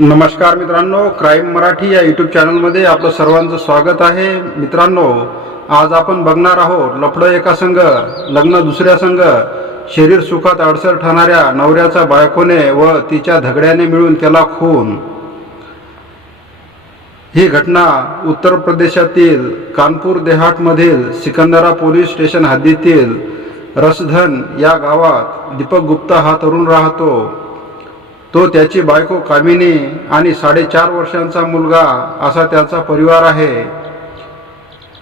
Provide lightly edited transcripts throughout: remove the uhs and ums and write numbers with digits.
नमस्कार मित्रांनो, क्राईम मराठी या यूट्यूब चॅनलमध्ये आपलं सर्वांचं स्वागत आहे. मित्रांनो, आज आपण बघणार आहोत लफडं एका संघ, लग्न दुसऱ्या संघ, शरीर सुखात अडसर ठरणाऱ्या नवऱ्याचा बायकोने व तिच्या झगड्याने मिळून केला खून. ही घटना उत्तर प्रदेशातील कानपूर देहातमधील सिकंदरा पोलीस स्टेशन हद्दीतील रसधन या गावात दीपक गुप्ता हा तरुण राहतो. तो, त्याची बायको कामिनी आणि 4.5 वर्षांचा मुलगा असा त्याचा परिवार आहे.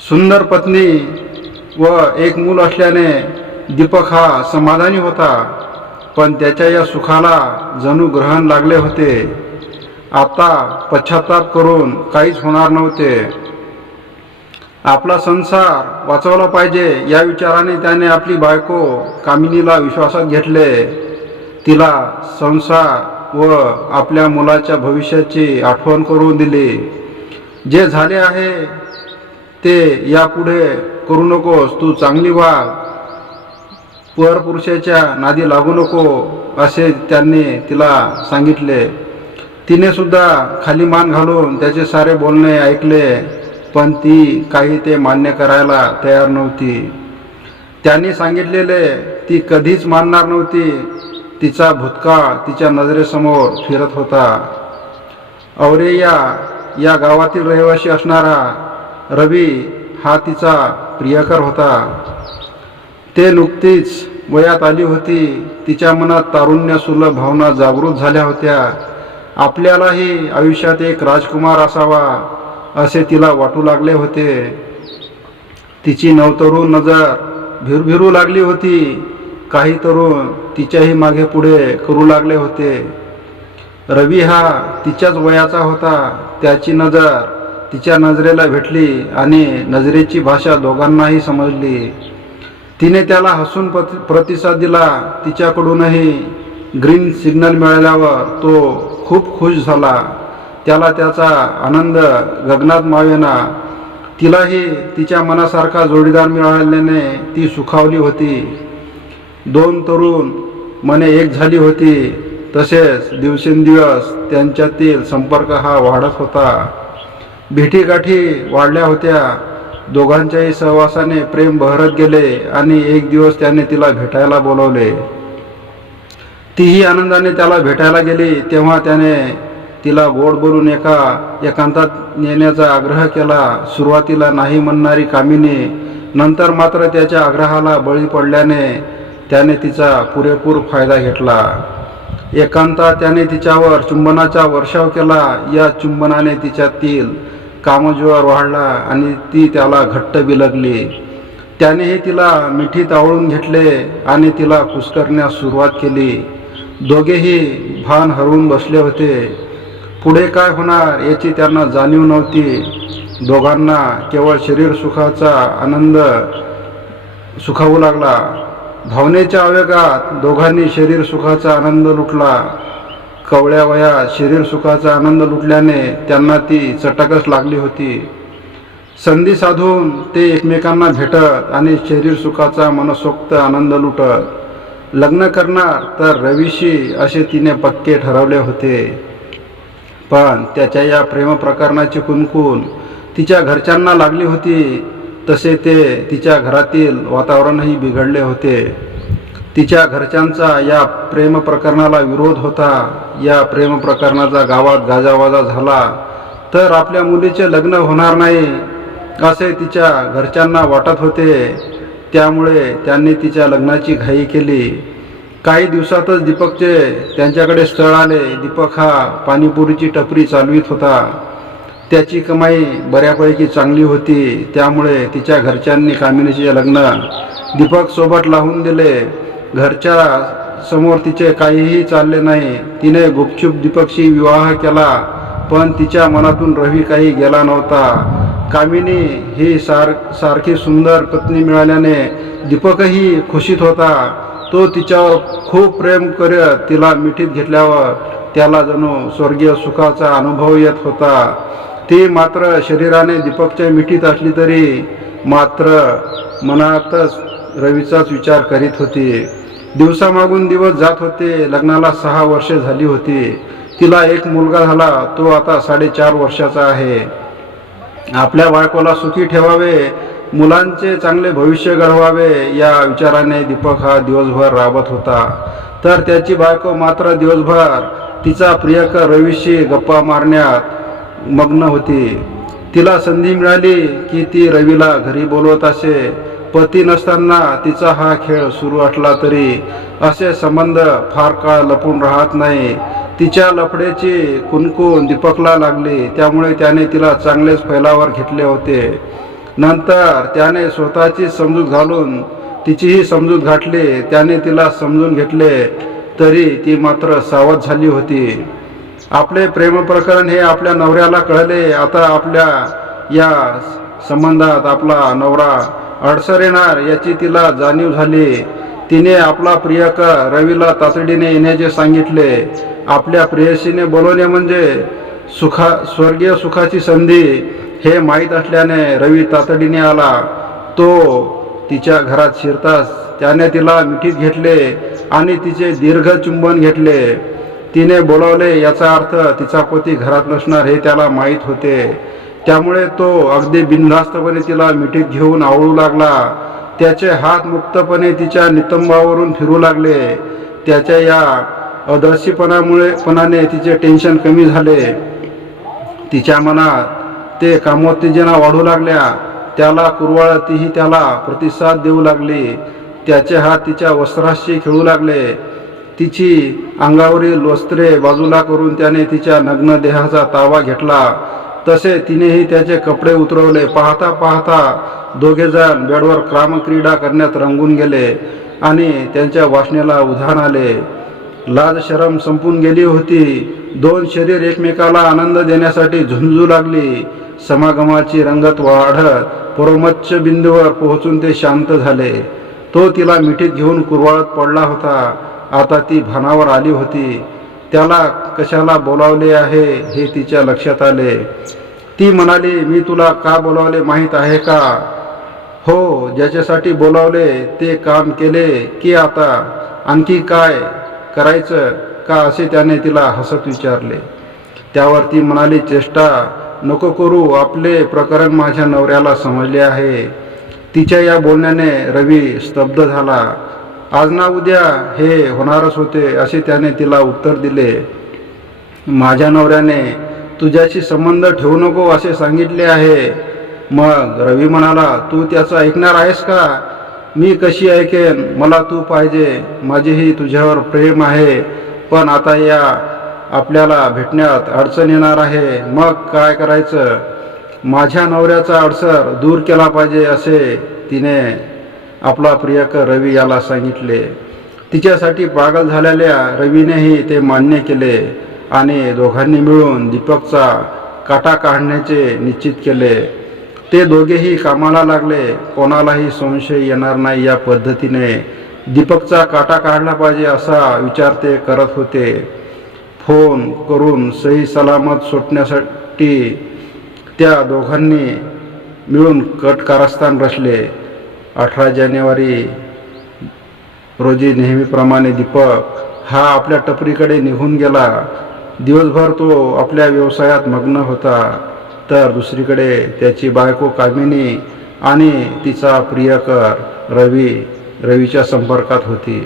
सुंदर पत्नी व एक मूल असल्याने दीपक हा समाधानी होता, पण त्याच्या या सुखाला जणू ग्रहण लागले होते. आता पश्चाताप करून काहीच होणार नव्हते. आपला संसार वाचवला पाहिजे या विचाराने त्याने आपली बायको कामिनीला विश्वासात घेतले. तिला संसार व आपल्या मुलाच्या भविष्याची आठवण करून दिली. जे झाले आहे ते यापुढे करू नकोस, तू चांगली वाग, परपुरुषाच्या नादी लागू नको असे त्यांनी तिला सांगितले. तिने सुद्धा खाली मान घालून त्याचे सारे बोलणे ऐकले, पण ती काही ते मान्य करायला तयार नव्हती. त्यांनी सांगितलेले ती कधीच मानणार नव्हती. तिचा भूतकाळ तिच्या नजरेसमोर फिरत होता. औरेया या गावातील रहिवासी असणारा रवी हा तिचा प्रियकर होता. ते नुकतीच वयात आली होती. तिच्या मनात तारुण्य सुलभ भावना जागृत झाल्या होत्या. आपल्यालाही आयुष्यात एक राजकुमार असावा असे तिला वाटू लागले होते. तिची नवतरुण नजर भिरभिरू लागली होती. काही तरुण तिच्याही मागे पुढे करू लागले होते. रवी हा तिच्याच वयाचा होता. त्याची नजर तिच्या नजरेला भेटली आणि नजरेची भाषा दोघांनाही समजली. तिने त्याला हसून प्रतिसाद दिला. तिच्याकडूनही ग्रीन सिग्नल मिळाल्यावर तो खूप खुश झाला. त्याला त्याचा आनंद गगनात मावेना. तिलाही तिच्या मनासारखा जोडीदार मिळाल्याने ती सुखावली होती. 2 तरुण मने एक झाली होती. तसेच दिवसेंदिवस त्यांच्यातील संपर्क हा वाढत होता. भेटीगाठी वाढल्या होत्या. दोघांच्याही सहवासाने प्रेम बहरत गेले आणि एक दिवस त्याने तिला भेटायला बोलवले. तीही आनंदाने त्याला भेटायला गेली. तेव्हा त्याने तिला गोड बोलून एकांतात नेण्याचा आग्रह केला. सुरुवातीला नाही म्हणणारी कामिनी नंतर मात्र त्याच्या आग्रहाला बळी पडल्याने त्याने तिचा पुरेपूर फायदा घेतला. एकांतात त्याने तिच्यावर चुंबनाचा वर्षाव केला. या चुंबनाने तिच्यातील कामज्वार वाढला आणि ती त्याला घट्ट बिलगली. त्यानेही तिला मिठीत आवळून घेतले आणि तिला कुस्करण्यास सुरुवात केली. दोघेही भान हरवून बसले होते. पुढे काय होणार याची त्यांना जाणीव नव्हती. दोघांना केवळ शरीर सुखाचा आनंद सुखावू लागला. भावनेच्या आवेगात दोघांनी शरीर सुखाचा आनंद लुटला. कवळ्या वयात शरीर सुखाचा आनंद लुटल्याने त्यांना ती चटकच लागली होती. संधी साधून ते एकमेकांना भेटत आणि शरीर सुखाचा मनसोक्त आनंद लुटत. लग्न करणार तर रवीशी असे तिने पक्के ठरवले होते. पण त्याच्या या प्रेम प्रकरणाची कुणकुण तिच्या घरच्यांना लागली होती. तसे ते तिच्या घरातील वातावरणही बिघडले होते. तिच्या घरच्यांचा या प्रेम प्रकरणाला विरोध होता. या प्रेम प्रकरणाचा गावात गाजावाजा झाला तर आपल्या मुलीचे लग्न होणार नाही असे तिच्या घरच्यांना वाटत होते. त्यामुळे त्यांनी तिच्या लग्नाची घाई केली. काही दिवसातच दीपकचे त्यांच्याकडे स्थळ आले. दीपक हा पाणीपुरीची टपरी चालवित होता. त्याची कमाई बऱ्यापैकी चांगली होती. त्यामुळे तिच्या घरच्यांनी कामिनीचे लग्न दीपक सोबत लावून दिले. घरच्या समोर तिचे काहीही चालले नाही. तिने गुपचूप दीपकशी विवाह केला, पण तिच्या मनातून रवी काही गेला नव्हता. कामिनी ही सारखी सुंदर पत्नी मिळाल्याने दीपकही खुशीत होता. तो तिच्यावर खूप प्रेम करत तिला मिठीत घेतल्यावर त्याला जणू स्वर्गीय सुखाचा अनुभव येत होता. ती मात्र शरीराने दीपकच्या मिठीत असली तरी मात्र मनातच रवीचाच विचार करीत होती. दिवसामागून दिवस जात होते. लग्नाला 6 वर्षे झाली होती. तिला एक मुलगा झाला, तो आता 4.5 वर्षाचा आहे. आपल्या बायकोला सुखी ठेवावे, मुलांचे चांगले भविष्य घडवावे या विचाराने दीपक हा दिवसभर राबत होता. तर त्याची बायको मात्र दिवसभर तिचा प्रियकर रवीशी गप्पा मारण्यात मग्न होती. तिला संधी मिळाली की ती रवीला घरी बोलवत असे. पती नसताना तिचा हा खेळ सुरू असला तरी असे संबंध फार काळ लपून राहत नाही. तिच्या लफड्याची कुणकुण दीपकला लागली, त्यामुळे त्याने तिला चांगलेच फैलावर घेतले होते. नंतर त्याने स्वतःची समजूत घालून तिचीही समजूत घातली. त्याने तिला समजून घेतले तरी ती मात्र सावध झाली होती. आपले प्रेमप्रकरण हे आपल्या नवऱ्याला कळले. आता आपल्या या संबंधात आपला नवरा अडसर येणार याची तिला जाणीव झाली. तिने आपला प्रियकर रवीला तातडीने येण्याचे सांगितले. आपल्या प्रेयसीने बोलवणे म्हणजे स्वर्गीय सुखाची संधी हे माहीत असल्याने रवी तातडीने आला. तो तिच्या घरात शिरताच त्याने तिला मिठीत घेतले आणि तिचे दीर्घ चुंबन घेतले. तिने बोलावले याचा अर्थ तिचा पती घरात नसणार हे त्याला माहीत होते. त्यामुळे तो अगदी बिनधास्तपणे तिला मिठीत घेऊन आवळू लागला. त्याचे हात मुक्तपणे तिच्या नितंबावरून फिरू लागले. त्याच्या या अदर्शीपणाने तिचे टेन्शन कमी झाले. तिच्या मनात ते कामोत्तेजना वाढू लागल्या. त्याला कुरवाळत तीही त्याला प्रतिसाद देऊ लागली. त्याचे हात तिच्या वस्त्राशी खेळू लागले. तिची अंगावरील वस्त्रे बाजूला करून त्याने तिच्या नग्न देहाचा ताबा घेतला. तसे तिनेही त्याचे कपडे उतरवले. पाहता पाहता दोघेजण बेडवर कामक्रीडा करण्यात रंगून गेले आणि त्यांच्या वासनेला उधाण आले. लाज शरम संपून गेली होती. दोन शरीर एकमेकाला आनंद देण्यासाठी झुंजू लागली. समागमाची रंगत वाढत परमोच्च बिंदूवर पोहोचून ते शांत झाले. तो तिला मिठीत घेऊन कुरवाळत पडला होता. आता ती भानावर आली होती. त्याला कशाला बोलावले आहे हे तिच्या लक्षात आले. ती म्हणाली, मी तुला का बोलावले माहीत आहे का? हो, ज्याच्यासाठी बोलावले ते काम केले की आता आणखी काय करायचं का, असे त्याने तिला हसत विचारले. त्यावर ती म्हणाली, चेष्टा नको करू, आपले प्रकरण माझ्या नवऱ्याला समजले आहे. तिच्या या बोलण्याने रवी स्तब्ध झाला. आज ना उद्या हे होणारच होते असे त्याने तिला उत्तर दिले. माझ्या नवऱ्याने तुझ्याशी संबंध ठेवू नको असे सांगितले आहे. मग रवी म्हणाला, तू त्याचं ऐकणार आहेस का? मी कशी ऐकेन? मला तू पाहिजे. माझेही तुझ्यावर प्रेम आहे, पण आता या आपल्याला भेटण्यात अडचण येणार आहे. मग काय करायचं? माझ्या नवऱ्याचा अडसर दूर केला पाहिजे असे तिने आपला प्रियकर रवी याला सांगितले. तिच्यासाठी पागल झालेल्या रवीनेही ते मान्य केले आणि दोघांनी मिळून दीपकचा काटा काढण्याचे निश्चित केले. ते दोघेही कामाला लागले. कोणालाही संशय येणार नाही या पद्धतीने दीपकचा काटा काढला पाहिजे असा विचार ते करत होते. फोन करून सही सलामत सुटण्यासाठी त्या दोघांनी मिळून कट कारस्थान रचले. 18 जानेवारी रोजी नेहमीप्रमाणे दीपक हा आपल्या टपरीकडे निघून गेला. दिवसभर तो आपल्या व्यवसायात मग्न होता, तर दुसरीकडे त्याची बायको कामिनी आणि तिचा प्रियकर रवीच्या संपर्कात होती.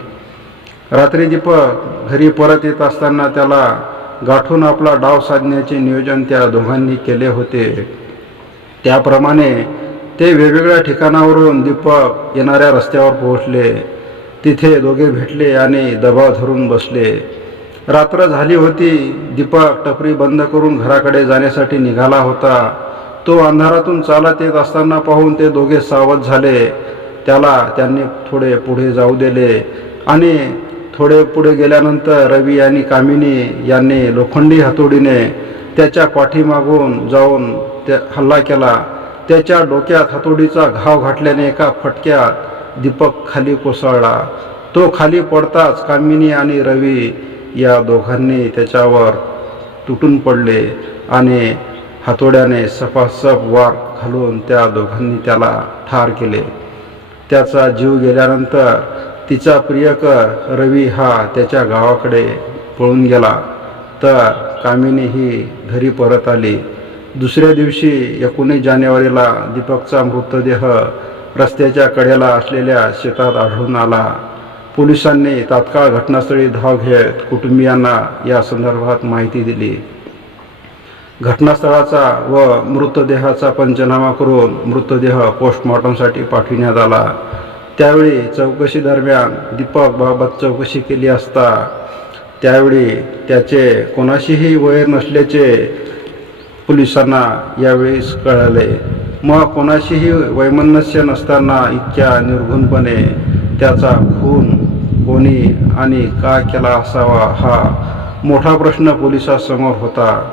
रात्री दीपक घरी परत येत असताना त्याला गाठून आपला डाव साधण्याचे नियोजन त्या दोघांनी केले होते. त्याप्रमाणे ते वेगवेगळ्या ठिकाणावरून दीपक येणाऱ्या रस्त्यावर पोहोचले. तिथे दोघे भेटले आणि दबाव धरून बसले. रात्र झाली होती. दीपक टपरी बंद करून घराकडे जाण्यासाठी निघाला होता. तो अंधारातून चालत येत असताना पाहून ते दोघे सावध झाले. त्याला त्यांनी थोडे पुढे जाऊ दिले आणि थोडे पुढे गेल्यानंतर रवी आणि कामिनी यांनी लोखंडी हातोडीने त्याच्या पाठीमागून जाऊन हल्ला केला. त्याच्या डोक्यात हातोडीचा घाव घातल्याने एका फटक्यात दीपक खाली कोसळला. तो खाली पडताच कामिनी आणि रवी या दोघांनी त्याच्यावर तुटून पडले आणि हातोड्याने सपासप वार घालून त्या दोघांनी त्याला ठार केले. त्याचा जीव गेल्यानंतर तिचा प्रियकर रवी हा त्याच्या गावाकडे पळून गेला. तर कामिनी ही घरी परत आली. दुसऱ्या दिवशी 19 जानेवारीला दीपकचा मृतदेह रस्त्याच्या कडेला असलेल्या शेतात आढळून आला. पोलिसांनी तात्काळ घटनास्थळी धाव घेत कुटुंबियांना या संदर्भात माहिती दिली. घटनास्थळाचा व मृतदेहाचा पंचनामा करून मृतदेह पोस्टमॉर्टमसाठी पाठविण्यात आला. त्यावेळी चौकशी दरम्यान दीपकबाबत चौकशी केली असता त्यावेळी त्याचे कोणाशीही वैर नसल्याचे पोलिसांना यावेळेस कळले. मग कोणाशीही वैमनस्य नसताना इतक्या निर्घृणपणे त्याचा खून कोणी आणि का केला असावा हा मोठा प्रश्न पोलिसांसमोर होता.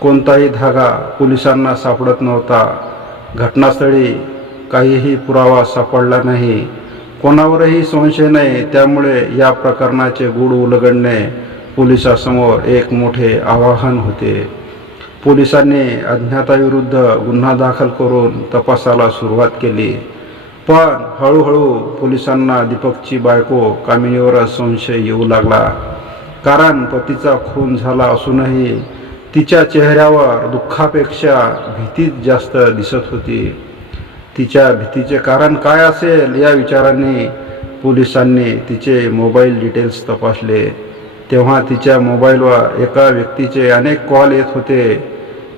कोणताही धागा पोलिसांना सापडत नव्हता. घटनास्थळी काहीही पुरावा सापडला नाही. कोणावरही संशय नाही. त्यामुळे या प्रकरणाचे गूढ उलगडणे पोलिसांसमोर एक मोठे आव्हान होते. पोलिसांनी अज्ञाताविरुद्ध गुन्हा दाखल करून तपासाला सुरुवात केली. पण हळूहळू पोलिसांना दीपकची बायको कामिनीवरच संशय येऊ लागला. कारण पतीचा खून झाला असूनही तिच्या चेहऱ्यावर दुःखापेक्षा भीतीच जास्त दिसत होती. तिच्या भीतीचे कारण काय असेल या विचाराने पोलिसांनी तिचे मोबाईल डिटेल्स तपासले. तेव्हा तिच्या मोबाईलवर एका व्यक्तीचे अनेक कॉल येत होते.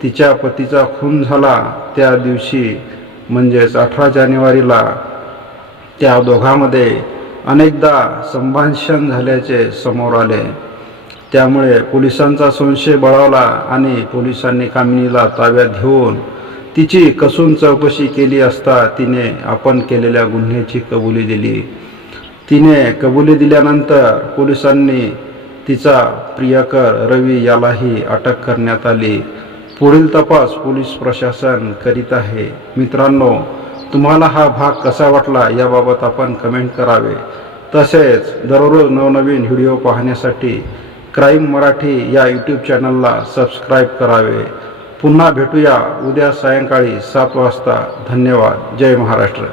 तिच्या पतीचा खून झाला त्या दिवशी म्हणजेच 18 जानेवारीला त्या दोघांमध्ये अनेकदा संभाषण झाल्याचे समोर आले. त्यामुळे पोलिसांचा संशय बळावला आणि पोलिसांनी कामिनीला ताब्यात घेऊन तिची कसून चौकशी केली असता तिने आपण केलेल्या गुन्ह्याची कबुली दिली. तिने कबुली दिल्यानंतर पोलिसांनी तिचा प्रियकर रवी यालाही अटक करण्यात आली. पुढील तपास पोलीस प्रशासन करीत आहे. मित्रांनो, तुम्हाला हा भाग कसा वाटला याबाबत आपण कमेंट करावे. तसेच दररोज नवनवीन व्हिडिओ पाहण्यासाठी क्राईम मराठी या यूट्यूब चॅनलला सबस्क्राईब करावे. पुन्हा भेटूया उद्या सायंकाळी 7 वाजता. धन्यवाद. जय महाराष्ट्र.